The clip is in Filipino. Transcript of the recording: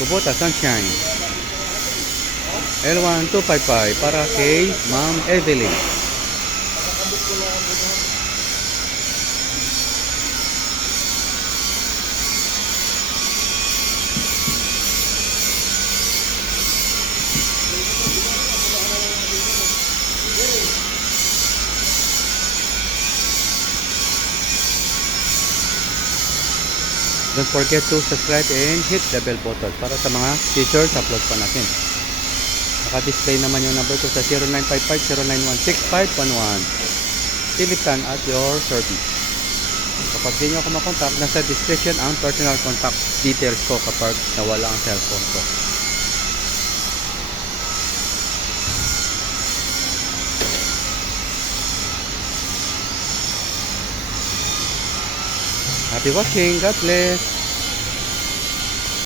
Kubota Sunshine. L1-255 para kay Ma'am Evelyn. Don't forget to subscribe and hit the bell button para sa mga features upload pa natin. Naka-display naman yung number ko sa 0955-0916-511. Philipfarmtractors at your service. Kapag di nyo ako makontak, nasa description ang personal contact details ko kapag nawala ang cellphone ko. Happy watching. God bless.